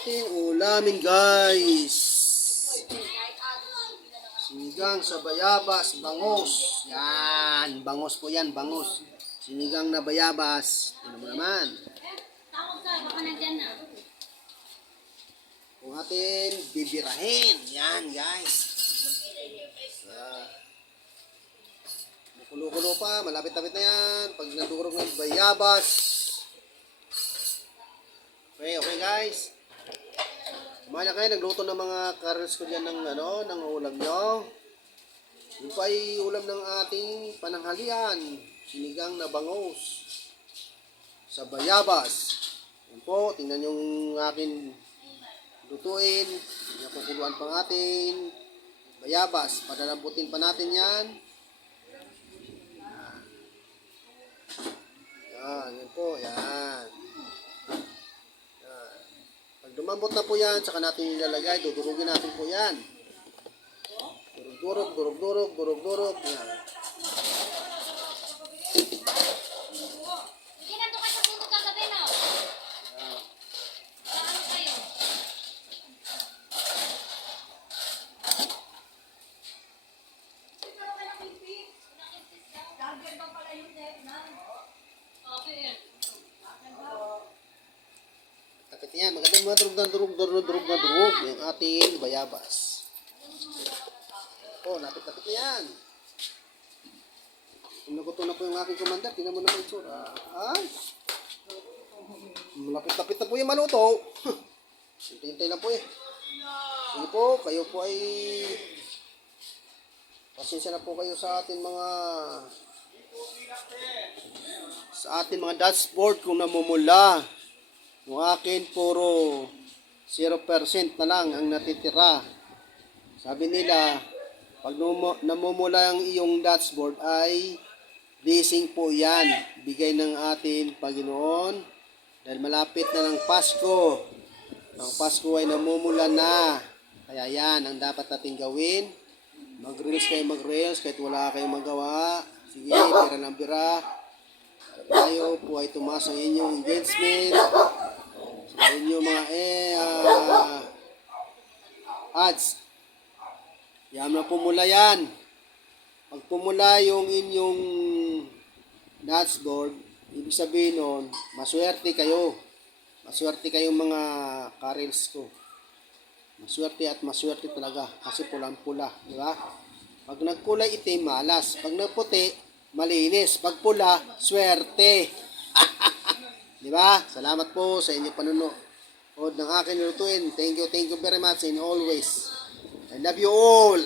ating ulamin, guys. Sinigang sa bayabas, bangus. Yan, bangus po yan, bangus. Sinigang na bayabas. Ano mo naman? Kung atin bibirahin. Yan, guys. Kulo-kulo pa, malapit-lapit na yan. Pag nadurog ng bayabas. Okay, guys. Kumain na kayo, nagluto ng mga karels ko dyan ng, ng ulam nyo. Yung pa ay ulam ng ating pananghalian. Sinigang na bangus sa bayabas. Yan po, tingnan yung akin lutuin. Napukuluan pang ating bayabas. Padalambutin pa natin yan. Yan po, yan. Pag lumambot na po yan, saka natin ilalagay, dudurugin natin po yan. Durug-durug. Yan. Tapit yan, magandang mga durug yung ating bayabas. Napit-napit na yan. Kung naguto na po yung aking commander, tingnan mo naman itsura. Ay! Malapit-lapit na po yung maluto. Hintay lang po eh. Sige po, kayo po ay pasensya na po kayo sa ating mga dashboard kung namumula. Yung akin puro 0% na lang ang natitira. Sabi nila, pag namumula ang iyong dashboard ay blessing po yan. Bigay ng ating Panginoon. Dahil malapit na ng Pasko. Ang Pasko ay namumula na. Kaya yan ang dapat natin gawin. Mag-reels kahit wala kayong magawa. Sige, bira ng bira. Tayo po ay tumaas ang inyong engagement. Sa inyong mga ads. Yan na pumula yan. Pag pumula yung inyong dashboard, ibig sabihin nun, maswerte kayo. Maswerte kayong mga karels ko. Maswerte at maswerte talaga. Kasi pulang-pula. Di ba? Pag nagkulay itim, malas. Pag nagputi, malinis. Pag pula, swerte. Di ba? Salamat po sa inyong panunood ng akin lutuin. Thank you very much and always. I love you all.